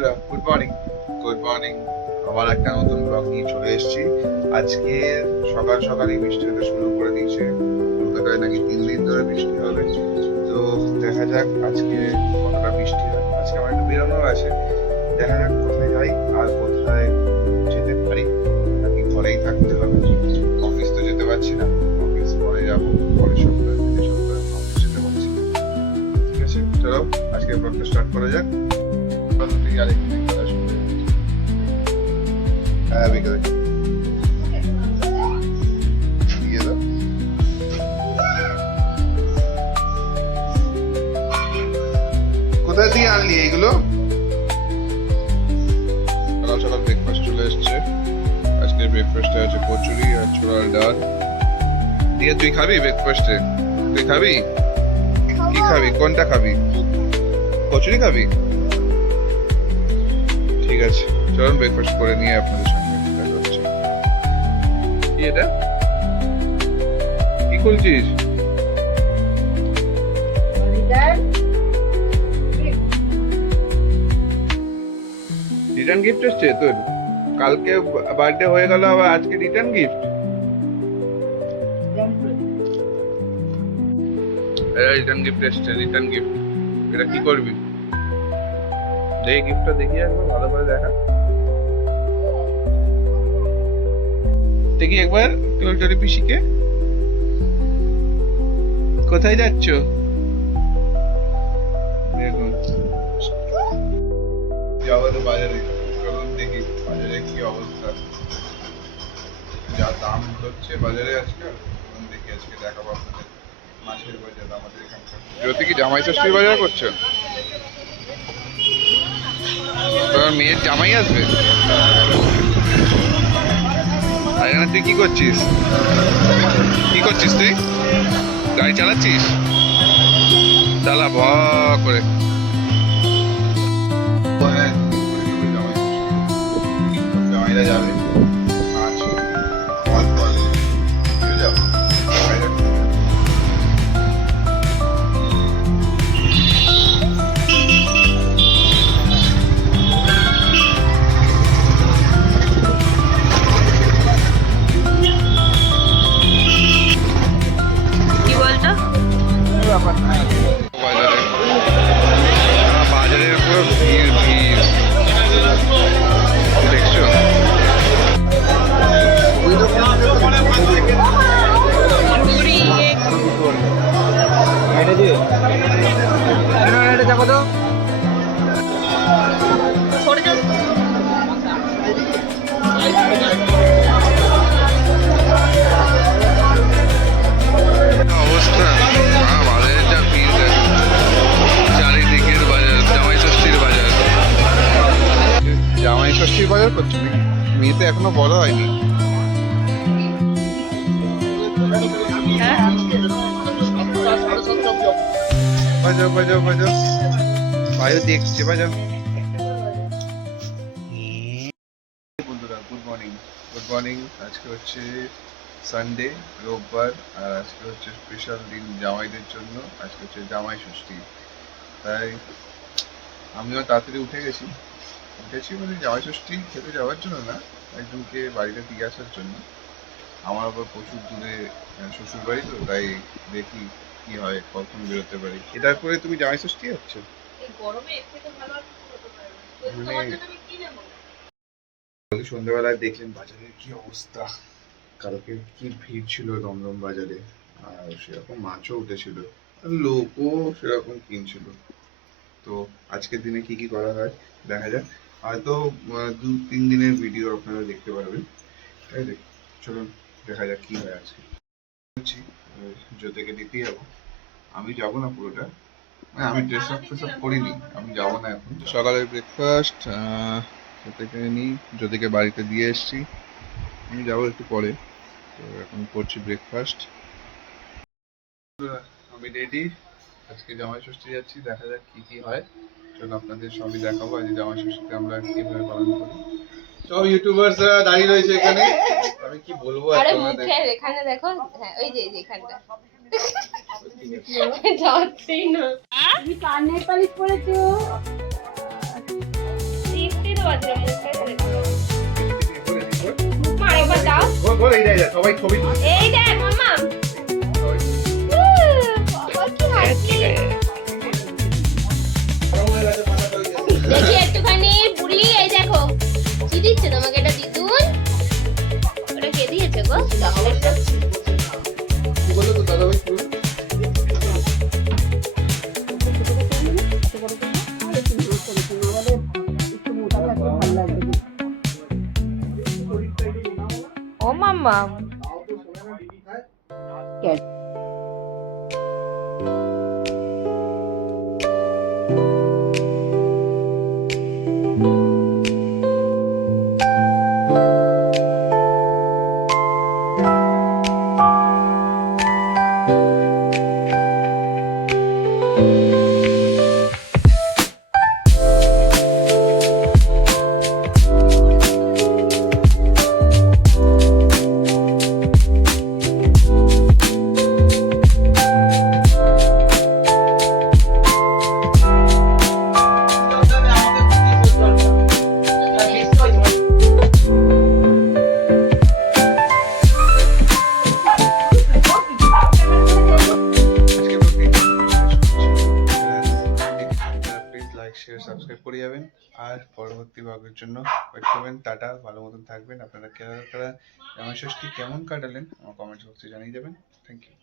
বন্ধুরা good morning good morning আবার একটা নতুন ব্লগ নিয়ে চলে এসেছি। আজকে সকাল সকালই বৃষ্টি হতে শুরু করে দিয়েছে। কলকাতায় নাকি তিন দিন ধরে বৃষ্টি হবে। তো দেখা যাক আজকে কতটা বৃষ্টি হয়। আজকে আমার একটু বেরোনো আছে। দেখা যাক কোথায় যাই আর কোথায় যেতে পারি। নাকি ঘরেই থাকতে হবে। অফিস তো যেতে পারছি না। অফিস পরে যাব। পরের সপ্তাহে সপ্তাহে অফিস যেতে পারছি ঠিক আছে? চলো আজকে ব্লগটা স্টার্ট করা যাক। প্রথমেই আরেকটি কথা শুনতে হ্যাঁ বিকেলে দিয়ে দাও কোথায় দিয়ে আনলি এইগুলো সকাল সকাল ব্রেকফাস্ট চলে এসছে। আজকে ব্রেকফাস্টে আছে কচুরি আর ছোলার ডাল। দিয়ে তুই খাবি ব্রেকফাস্টে তুই খাবি। কি খাবি? কোনটা খাবি? কচুরি খাবি? ঠিক আছে। চলুন ব্রেকফাস্ট করে নিয়ে আপনাদের সঙ্গে দেখা হচ্ছে। কি এটা? কি খুলছিস? রিটার্ন গিফট এসছে তোর? কালকে বার্থডে হয়ে গেল আবার আজকে রিটার্ন গিফট রিটার্ন গিফট এসছে রিটার্ন গিফট এটা কি করবি? দেখি গিফটটা দেখি একবার, ভালো করে দেখা। দেখি একবার টোলটরি পিসিকে। কোথায় যাচ্ছ? দেখুন। যাব তো বাজারে। চলুন দেখি বাজারে কি অবস্থা। যা দাম হচ্ছে বাজারে আজকে দেখি আজকে দেখাবো আপনাদের। মাছের বাজার আমাদের এখানকার। জ্যোতি কি জামাই ষষ্ঠীর বাজার করছ মেয়ের জামাই আসবে? এখানে তুই কি করছিস? কি করছিস তুই? গাড়ি চালাচ্ছিস? চালা, ভ করে। জামাইরা যাবে। সরে যাও অবস্থা যা ভিড়। চারিদিকের বাজার জামাই ষষ্ঠীর বাজার জামাই ষষ্ঠীর বাজার করছ নাকি তো এখনও বড় হয়নি বাজাও বন্ধুরা গুড মর্নিং গুড মর্নিং আজকে হচ্ছে সানডে রোববার, আর আজকে হচ্ছে স্পেশাল দিন জামাইদের জন্য। আজকে হচ্ছে জামাই ষষ্ঠী। তাই আমিও তাড়াতাড়ি উঠে গেছি। উঠেছি মানে জামাই ষষ্ঠী খেতে যাওয়ার জন্য না, একজনকে বাড়িতে দিয়ে আসার জন্য। আমার আবার প্রচুর দূরে শ্বশুর বাড়ি তো, তাই দেখি কি হয় কখন বেরোতে পারি? এটার পরে তুমি জামাই ষষ্ঠী তো মানে- সন্ধ্যাবেলায় দেখলেন বাজারের কি অবস্থা। কালকে কি ভিড় ছিল দমদম বাজারে আর সেরকম মাছও উঠেছিল আর লোকও সেরকম কিনছিল। তো আজকের দিনে কি কি করা হয় দেখা যাক। হয়তো দু তিন দিনের ভিডিও আপনারা দেখতে পারবেন। তাই দেখ চলুন দেখা যাক কি হয় আজকে। জ্যোতিকে দিতেই যাব আমি যাব না পুরোটা। মানে আমি ড্রেস আপ ফ্রেস আপ করিনি আমি যাব না এখন। সকালের ব্রেকফাস্ট থেকে নিই জ্যোতিকে বাড়িতে দিয়ে এসেছি। আমি যাব একটু পরে। তো এখন করছি ব্রেকফাস্ট আমি রেডি আজকে জামাই ষষ্ঠী যাচ্ছি দেখা যাক কি কি হয়। চলুন আপনাদের সবই দেখাবো। আজ জামাই ষষ্ঠীতে আমরা কীভাবে পালন করি। সব ইউটিউবার্সরা দাঁড়িয়ে রয়েছে এখানে। আমি কি বলব আরে মুখের এখানে দেখো হ্যাঁ ওই যে এখানটা। যাচ্ছেই না। তুমি কানের পালিশ পরেছো বুঝতে পারছি না মুখটা করে দাও। করে দিই, কর। মা একবার দাও কর, কর, এই দেখ, দেখ, সবাই ছবি এই দেখ মামা কি হাসি। मम শেয়ার সাবস্ক্রাইব করে যাবেন। আর পরবর্তী ভাগের জন্য ওয়েট করবেন। টাটা, ভালো মতন থাকবেন। আপনারা কারা কারা জামাই ষষ্ঠী কেমন কাটালেন, আমার কমেন্ট বক্সে জানিয়ে যাবেন থ্যাংক ইউ